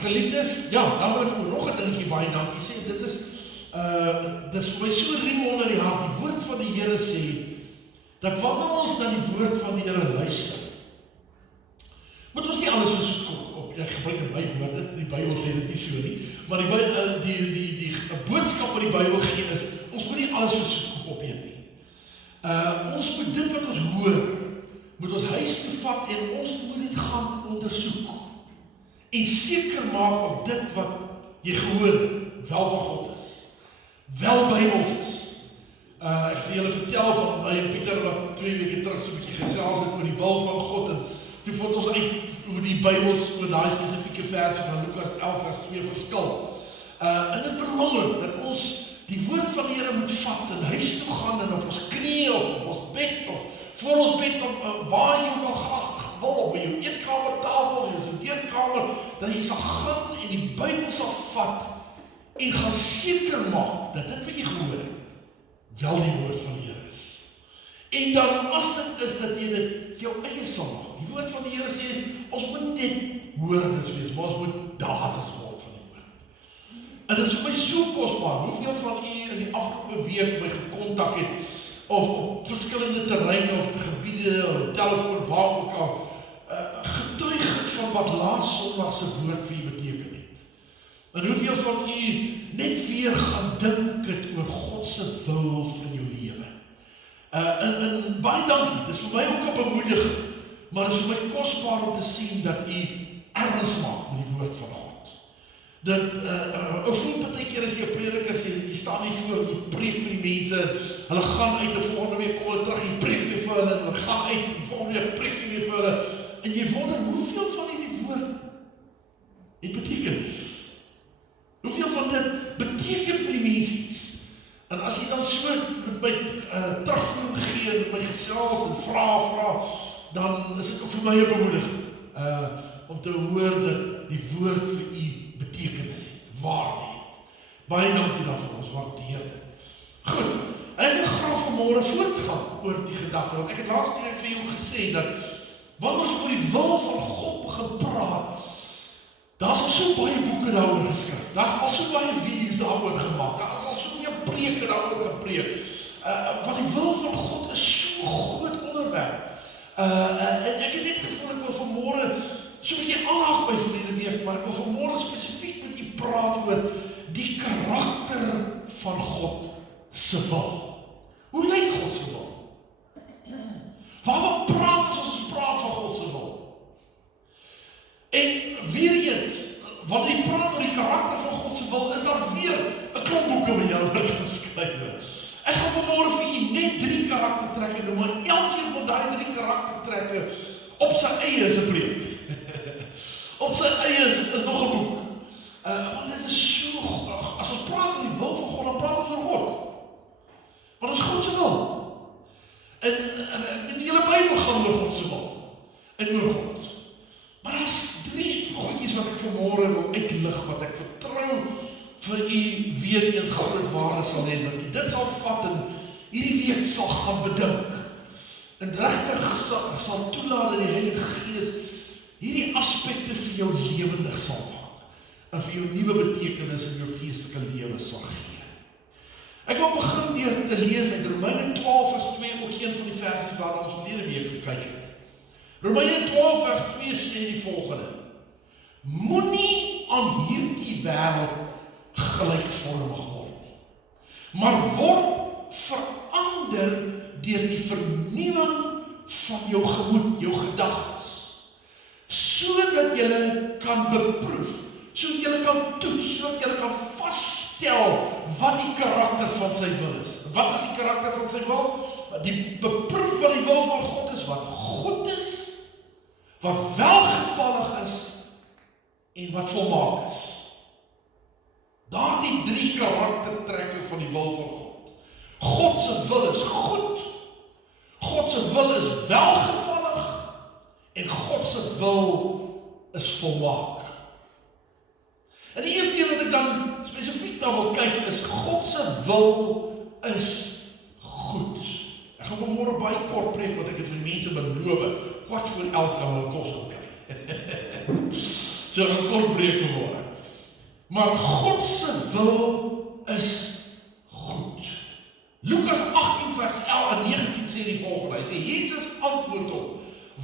Geliefdes, ja, dan wil ek vir nog 'n dingetjie baie dankie sê. Dit is vir my so riem onder die hart. Die woord van die Here sê dat wanneer ons na die woord van die Here luister, moet ons nie alles versoek op. Ek gebruik my woorde, die Bybel sê dit nie so nie, maar die boodskap wat die Bybel gee is, ons moet nie alles versoek opeet nie. Ons moet dit wat ons hoor, moet ons huis toe vat en ons moet dit gaan ondersoek. En seker maak of dit wat jy gehoor wel van God is. Wel Bybels is. Ek vir julle vertel van my en Pieter wat 2 weke terug so 'n bietjie gesels het oor die wil van God en toe vind ons uit hoe die Bybels oor daai spesifieke verse van Lukas 11 vers 2 verskil. En dit is belangrik dat ons die woord van die Here moet vat en huis toe gaan en op ons knieë of op ons bed of voor ons bed waar jy ook al graag wil, by jou eetkamertafel, jou studeerkamer, dat jy sal gaan en die Bybel sal vat en gaan seker maak dat dit wat jy gehoor het, wel die woord van die Here is. En dan as dit is dat jy dit jou eie sal maak. Die woord van die Here sê, ons moet net hoorders wees, maar ons moet daders word van die woord. En dit is vir my so kosbaar, hoeveel van u in die afgelope week my gekontak het, of op verskillende terreine of gebiede, of telefoon, waar ook al, getuig het van wat laas Sondag se woord vir u beteken het. En hoeveel van u net weer gaan dink het oor God se wil vir jou lewe. En baie dankie, dit is vir my ook 'n bemoediging, maar dit is vir my kosbaar om te sien dat u erns maak met die woord van God. Dat, ou voel partykeer as jy 'n prediker sê, jy staan nie voor, jy preek vir die mense, hulle gaan uit, en volgende week kom hulle terug, jy preek weer vir hulle, en hulle gaan uit, en volgende week preek jy weer vir hulle, en jy wonder, hoeveel van hierdie woord het betekenis? Hoeveel van dit beteken vir die mense iets? En as jy dan so met my terugvoer gee, met my gesels en vra, dan is dit ook vir my 'n bemoediging, om te hoor dat die woord vir u betekenis het, waarde het. Baie dankie daarvoor, ons waardeer dit. Goed, en ek wil graag vanmôre voortgaan oor die gedagte, want ek het laas keer vir jou gesê dat wanneer ons oor die wil van God begin praat, daar is al so baie boeke daaroor geskryf, daar is al so baie video's daaroor gemaak, daar is al soveel preke daaroor gepreek, want die wil van God is so groot onderwerp. En ek het net gevoel, ek wil vanmôre so 'n bietjie aanhaak by verlede week, maar ek wil vanmôre spesifiek met u praat oor die karakter van God se wil. Hoe lyk God se wil? Waaroor praat ons praat van God se wil? En weer eens, wanneer jy praat oor die karakter van God se wil, is daar weer 'n klomp boeke wat jy kan skryf. Ek gaan vanmôre vir u net 3 karaktertrekke noem, maar elkeen van daai 3 karaktertrekke op sy eie is 'n preek. Op sy eie is nog 'n boek. Want dit is so, as ons praat oor die wil van God, dan praat ons oor God. Want dit is God se wil. En die hele Bybel gaan oor God se wil. En oor God. Maar daar is 3 goedjies wat ek vanmôre wil uitlig, wat ek vertrou vir u weer eens groot waarde sal hê, dat u dit sal vat en hierdie week sal gaan bedink. En regtig sal toelaat dat die Heilige Gees hierdie aspekte vir jou lewendig sal maak. En vir jou nuwe betekenis in jou geestelike lewe sal gee. Ek wil begin deur te lees uit Romeine 12 vers 2, ook een van die verse waarna ons verlede week gekyk het. Romeine 12 vers 2 sê die volgende: moenie aan hierdie wêreld gelykvormig word, maar word verander deur die vernuwing van jou gemoed, jou gedagtes, sodat jy kan beproef, sodat jy kan toets, sodat jy kan vasstel wat die karakter van sy wil is. Wat is die karakter van sy wil? Die beproef van die wil van God is wat goed is, wat welgevallig is en wat volmaak is. Daardie 3 karaktertrekke van die wil van God. God se wil is goed, God se wil is welgevallig en God se wil is volmaak. En die eerste wat ek dan spesifiek daar wil kyk is, God se wil is goed. Ek gaan vanmôre baie kort preek, want ek het vir mense beloof, 11:15 kan hulle kos gaan kry. So 'n kort preek vanmôre. Maar God se wil is goed. Lukas 18 vers 11 en 19 sê die volgende. Hy sê, Jesus antwoord hom,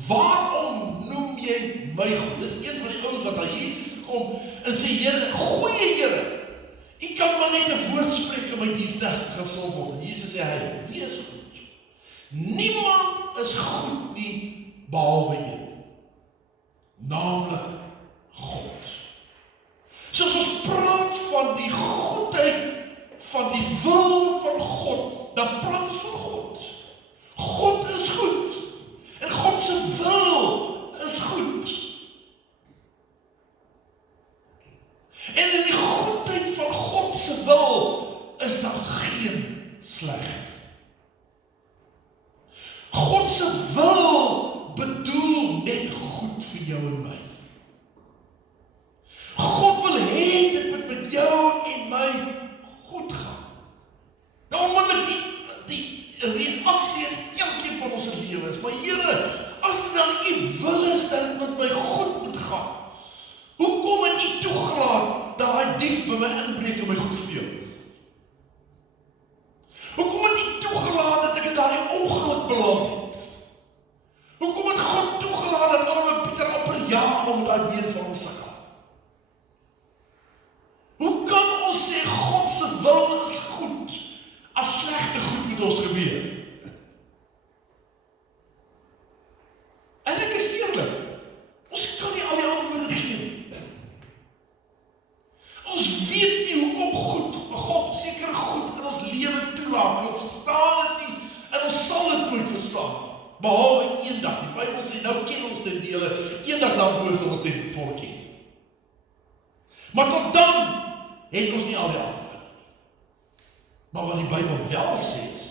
waarom noem jy my goed? Dis een van die ouens wat aan Jesus gekom en sê, Here, goeie Here, U kan maar net 'n woord spreek en my diensknegt gesond word. En Jesus sê hy, wie is goed? Niemand is goed nie behalwe een, naamlik God. So as ons praat van die goedheid, van die wil van God, dan praat ons van God. God is goed. En God se wil is goed. En in die goedheid van God se wil is daar geen sleg. God se wil bedoel net goed vir jou en my. God wil hê dit moet met jou en my goed gaan. Nou onmiddellik die reaksie in elkeen van ons lewe is, maar Here, as dit dan U wil is dat dit met my goed moet gaan, hoekom het U toegelaat dat daai dief by my inbreek en my goed steel? Hoekom het U toegelaat dat ek in daardie ongeluk beland het? Hoekom het God toegelaat dat arme Pieter amper jaar om daai been van hom sukkel? Hoe kan ons sê God se wil is goed, as slegte goed met ons gebeur? En ek is eerlik, ons kan nie al die antwoorde gee nie. Ons weet nie hoekom God seker goed in ons lewe toelaat, ons verstaan dit nie, en ons sal dit nooit verstaan, behalwe eendag. Die Bybel sê, nou ken ons dit dele, eendag dan sal ons dit vol ken. Maar tot dan het ons nie al die antwoorde. Maar wat die Bybel wel sê is,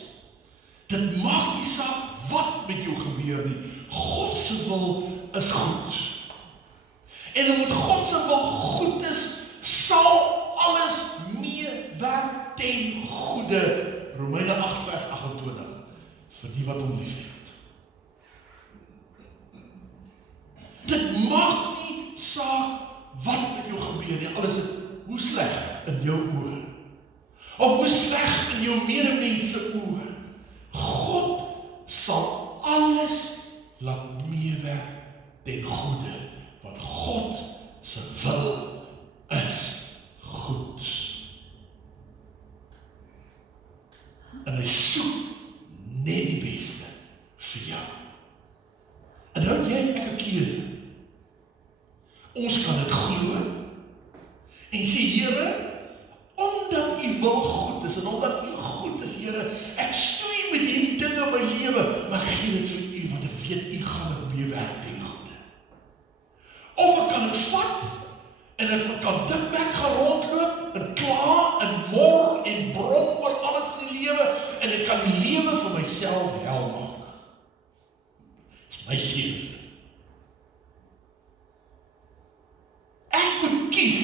dit maak nie saak wat met jou gebeur nie, God se wil is goed. En omdat God se wil goed is, sal alles meewerk ten goeie. Romeine 8 vers 28, vir die wat hom liefhet. Dit maak nie saak wat met jou gebeur nie, alles is hoe sleg in jou oë, of hoe sleg in jou medemense oë. God sal alles laat meewerk ten goeie, want God se wil is goed. En hy soek net die beste vir jou. En nou jy en ek 'n keuse. Ons kan dit glo en sê, Here, omdat U wil goed is en omdat U goed is, Here, ek stoei met hierdie dinge in my lewe, maar ek gee dit vir U, want ek weet U gaan dit meewerk ten goeie. Of ek kan dit vat en ek kan dikbek gaan rondloop en kla en mor en brom oor alles in die lewe en ek kan die lewe vir myself hel maak. Dit is my keuse. Ek moet kies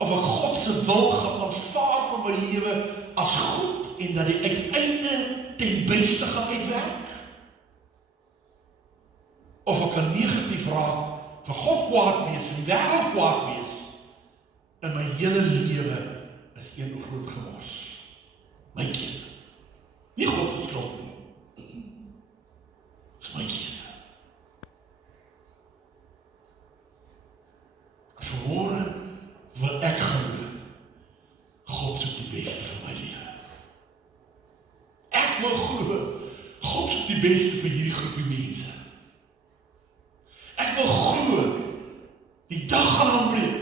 of ek God se wil gaan aanvaar vir my lewe as goed en dat die uiteinde ten beste gaan uitwerk. Of ek kan negatief raak, vir God kwaad wees, vir die wêreld kwaad wees, en my hele lewe is een groot gemors. My keuse. Nie God se skuld nie. Dit is my keuse. Vanmôre wil ek glo, God soek die beste vir my lewe. Ek wil glo, God soek die beste vir hierdie groepie mense. Ek wil glo, die dag gaan aanbreek,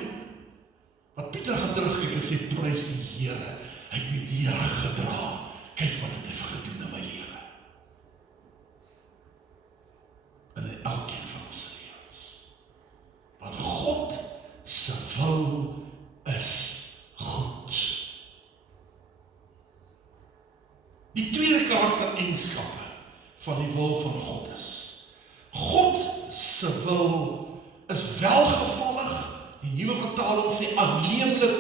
wat Pieter gaan terugkyk en sê, prys die Here, hy het met die Here gedra, kyk wat het hy gedoen in my lewe. En in elkeen van ons lewens. Want God se wil is goed. Die tweede karaktereienskappe van die wil van God is, God se wil is welgevallig. Die nuwe vertaling sê aanneemlik,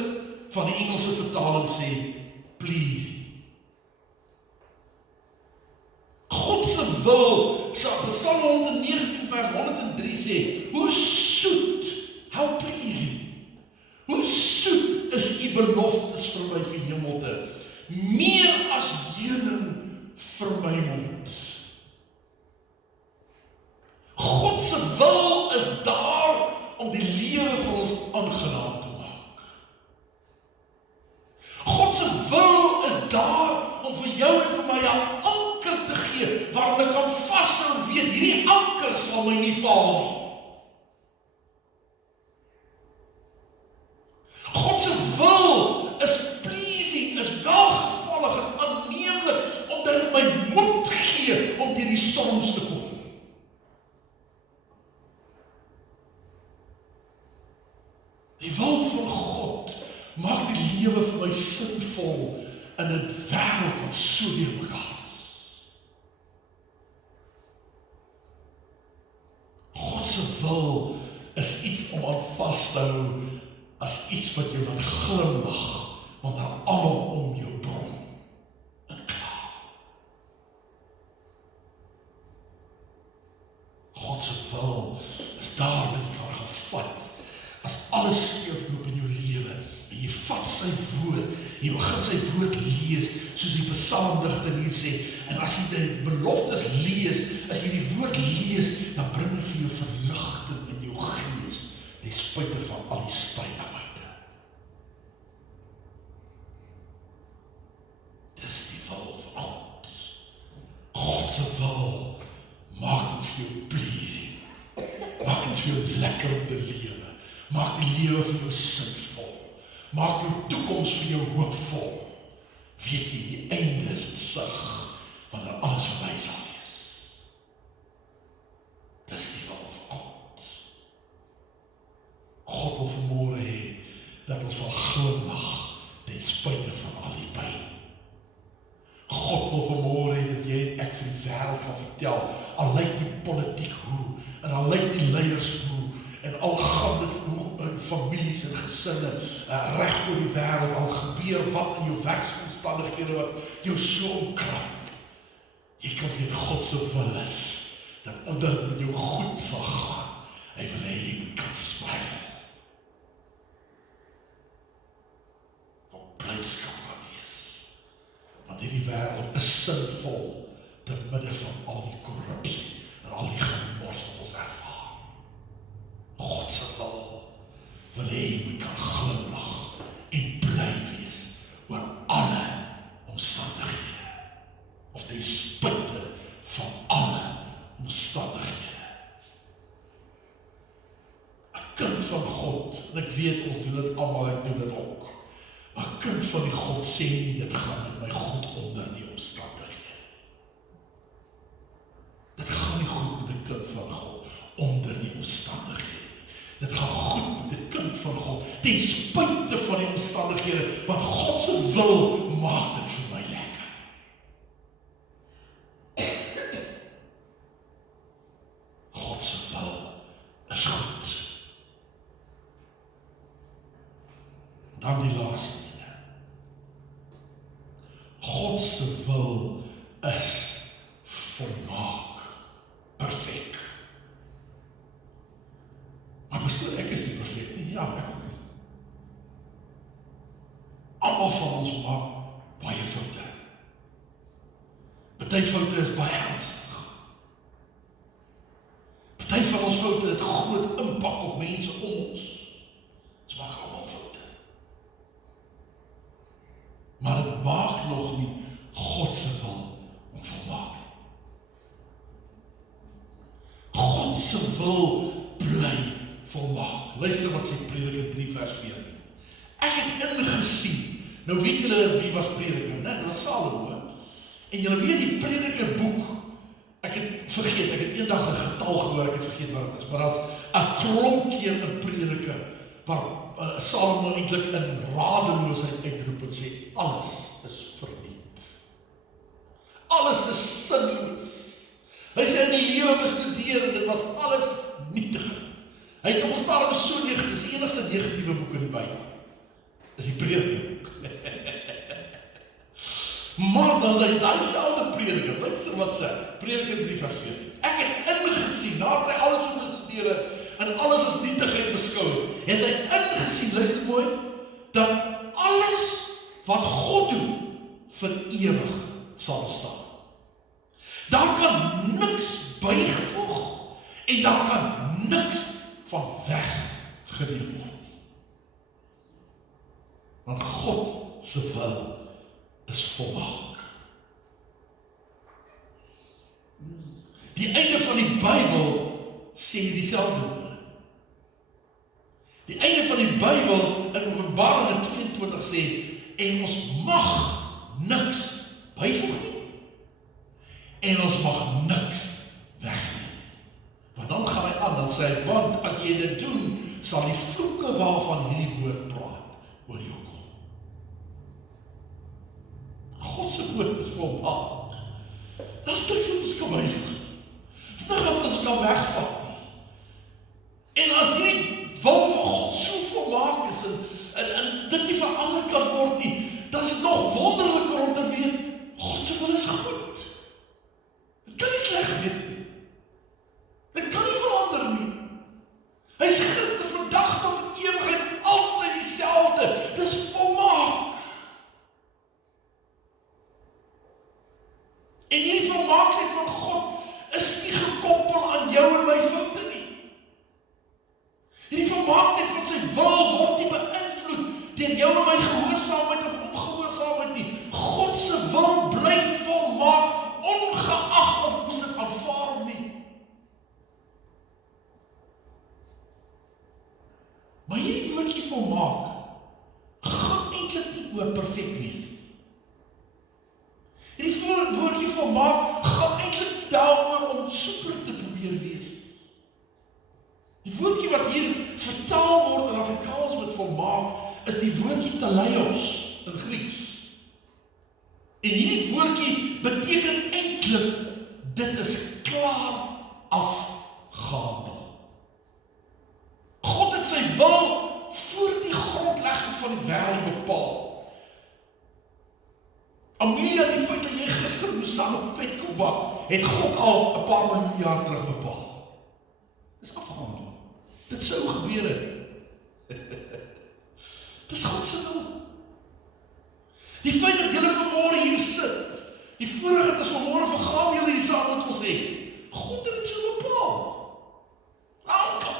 van die Engelse vertaling sê pleasing. God se wil, Psalm 119 vers 103 sê, hoe soet, how pleasing beloftes vir my verhemelte, meer as heuning vir my mond. God se wil is daar om die lewe vir ons aangenaam te maak. God se wil is daar om vir jou en vir my 'n anker te gee, waar ek kan vashou en weet, hierdie anker sal my nie val nie. God se wil is pleasing, is welgevallig, is aanneemlik, omdat dit my moed gee om deur die storms te kom. Die wil van God maak die lewe vir my sinvol in 'n wêreld wat so deurmekaar is. God se wil is iets om aan vas te hou, as iets wat jou laat glimlag, wanneer almal om jou bron en kla. God se wil is daar wat jy kan gevat, as alles skeefloop in jou lewe, en jy vat sy woord, jy begin sy woord lees, soos die psalmdigter hier sê, en as jy die beloftes lees, as jy die woord lees, dan bring dit vir jou verligting in jou gees, ten spyte van al die stydigheid. Dis die wil van God. God se wil maak dit vir jou pleasing, maak dit vir jou lekker om te lewe, maak die lewe vir jou sinvol, maak jou toekoms vir jou hoopvol. Weet jy, die einde is in sig, wanneer alles verby sal wees. Dis die wil van God. God wil vanmôre hê dat ons sal glimlag ten spyte van al die pyn. God wil vanmôre hê dat jy en ek vir die wêreld gaan vertel, al lyk die politiek hoe, en al lyk die leiers hoe, en al gaan dit hoe in families en gesinne reg oor die wêreld, al gebeur wat in jou werksomstandighede wat jou so omkrap. Jy kan weet God se wil is, dat omdat dit met jou goed sal gaan, hy wil hê jy moet kan smile. Blydskap kan wees. Want hierdie wêreld is sinvol te midde van al die korrupsie en al die gemors wat ons ervaar. God se wil hê jy moet kan glimlag en bly wees oor alle omstandighede, of ten spyte van alle omstandighede. 'n Kind van God, en ek weet ons doen dit almal, ek doen dit ook. Maar 'n kind van die God sê nie, dit gaan met my goed onder die omstandighede. Dit gaan nie goed met 'n kind van God onder die omstandighede. Dit gaan goed met 'n kind van God ten spyte van die omstandighede, want God se wil maak dit vir my lekker. God se wil is goed. Dan die laaste. God se wil is volmaak, perfek. Maar pastoor, ek is nie perfek nie. Ja, ek ook nie. Almal van ons maak baie foute. Party foute is baie ernstig. Party van ons foute het groot impak op mense om ons. Ons maak almal foute. Maar dit maak nog nie God se wil om volmaak. God se wil bly volmaak. Luister wat sê Prediker 3 vers 14. Ek het ingesien. Nou weet julle wie was Prediker, né? Dit was Salomo. En julle weet die Prediker boek. Ek het vergeet, ek het eendag 'n getal gehoor, ek het vergeet wat dit is, maar daar's 'n klomp keer in Prediker waar Salomo eintlik in radeloosheid uitroep en sê, alles is verniet. Alles is sinloos. Hy sê in die lewe bestudeer en dit was alles nietig. Hy het op ons daarom so negatief, dis die enigste negatiewe boek in die Bybel. Dis die Predikerboek. Maar dan sê daai selfde Prediker, luister wat sê, Prediker 3 vers 14. Ek het ingesien, nadat hy alles so bestudeer en alles as nietigheid beskou, het hy ingesien, luister mooi, dat alles wat God doen vir ewig sal bestaan. Daar kan niks bygevoeg en daar kan niks van weggeneem word nie. Want God se wil is volmaak. Die einde van die Bybel sê dieselfde. Die einde van die Bybel in Openbaring 22 sê, en ons mag niks byvoeg nie, en ons mag niks wegneem. Want dan gaan hy aan, dan sê hy, want as jy dit doen, sal die vloeke waarvan hierdie woord praat oor jou kom. God se woord is volmaak. Daar's niks wat ons kan byvoeg. Dis nie wat ons kan wegvat nie. En as hierdie wil van God so volmaak is, en dit nie verander kan word nie, dan is dit nog wonderliker om te weet, God se wil is goed. Dit kan nie sleg wees nie. Dit kan nie verander nie. Hy is gister, vandag tot in ewigheid altyd dieselfde. Dis volmaak. En hierdie volmaaktheid van God is nie gekoppel aan jou en my foute nie. Hierdie volmaaktheid van sy wil word nie beïnvloed deur jou en my gehoorsaamheid of ongehoorsaamheid nie. God se wil bly volmaak, ongeag of ons dit aanvaar of nie. Maar hierdie woordjie volmaak gaan eintlik nie oor perfek wees. Hierdie woordjie volmaak gaan eintlik nie daaroor om super te probeer wees. Die woordjie wat hier vertaal word in Afrikaans met volmaak, is die woordjie teleios in Grieks. En hierdie woordjie beteken eintlik, dit is klaar afgehandel. God het sy wil voor die grondlegging van die wêreld bepaal. Amelia, die feit dat jy gister moes staan op Petkoebak, het God al 'n paar miljoen jaar terug bepaal. Dis afgehandel. Dit sou gebeur het. Dis God se wil. Die feit dat julle vanmôre hier sit, die voorreg dat ons vanmôre vergader julle hier saam met ons het, God het dit so bepaal. Dankie.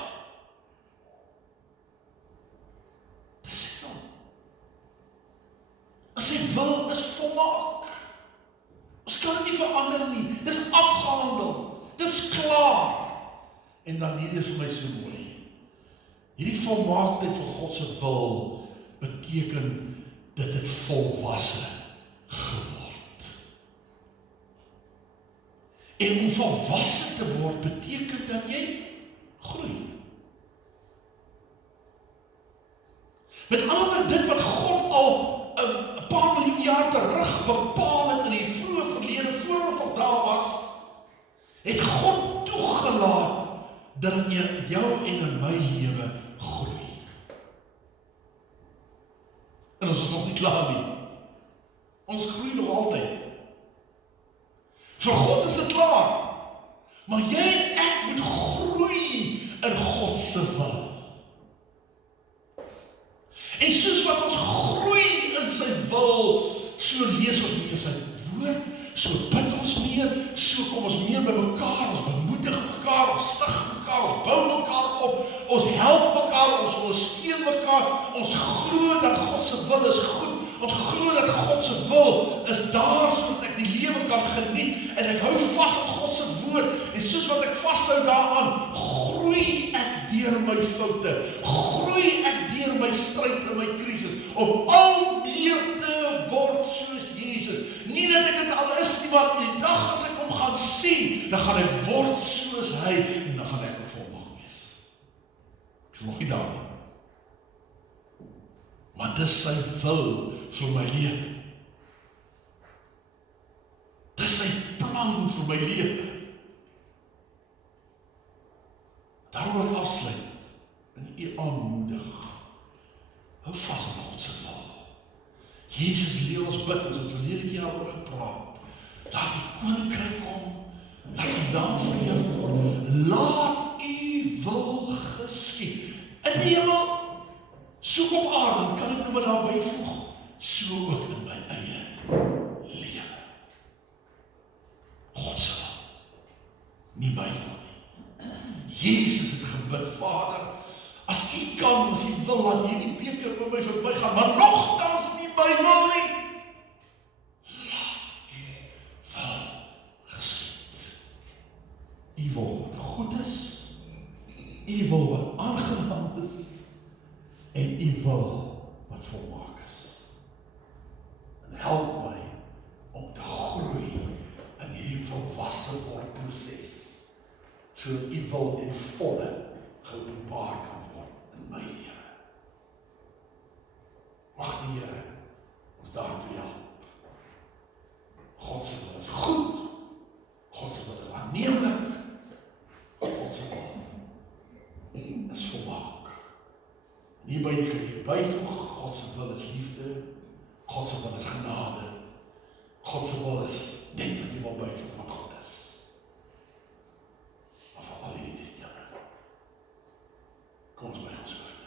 Dis sy wil. Sy wil is volmaak. Ons kan dit nie verander nie. Dis afgehandel. Dis klaar. En dan hierdie is vir my so mooi. Hierdie volmaaktheid van God se wil beteken dat dit volwasse geword. En om volwasse te word beteken dat jy groei. Met ander woorde, dit wat God al 'n paar miljoen jaar terug bepaal het in die vroeë verlede, voor ons nog daar was, het God toegelaat dat in jou en in my lewe groei. En ons is nog nie klaar nie. Ons groei nog altyd. Vir God is dit klaar. Maar jy en ek moet groei in God se wil. En soos wat ons groei in sy wil, so lees ons meer sy woord, so bid ons meer, so kom ons meer by mekaar, ons bemoedig mekaar, ons stig mekaar, ons bou mekaar op, ons help mekaar, ons ondersteun mekaar, ons glo dat God se wil is goed, ons glo dat God se wil is daar sodat ek die lewe kan geniet, en ek hou vas aan God se woord, en soos wat ek vashou daaraan, groei ek deur my foute, groei ek deur my stryd en my krisis, om al meer te word soos Jesus. Nie dat ek dit al is nie, maar die dag as ek hom gaan sien, dan gaan ek word soos hy, en dan gaan ek ook volmaak wees. Ek is nog nie daar nie. Maar dis sy wil vir my lewe. Dis sy plan vir my lewe. Daarom wil ek afsluit en u aanmoedig. Hou vas aan God se wil. Jesus leer ons bid, ons het verlede keer daaroor gepraat. Laat die koninkryk kom, laat die naam verheerlik word. Laat u wil geskied in die hemel, Soek op aarde, kan ek nou wat daarby voeg, so ook in my eie lewe. God se wil, nie my wil nie. Jesus het gebid, Vader, as U kan, as U wil, laat hierdie beker by my verbygaan, maar nogtans nie my wil nie. Laat U wil geskied. U wil wat goed is, U wil wat aangenaam is, en U wil wat volmaak is. En help my om te groei in hierdie volwasse word proses, sodat U wil ten volle geopenbaar kan word in my lewe. Mag die Here ons daartoe help. God se wil is goed, God se wil is aanneemlik, God se wil is volmaak. Hierby kan jy byvoeg, God se wil is liefde, God se wil is genade, God se wil is net wat jy wil byvoeg wat God is. Maar vir al die dinge, kom ons by ons skrif.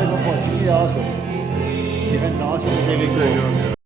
net op wat sien jy daarso. Jy kan daarso sê wie kom.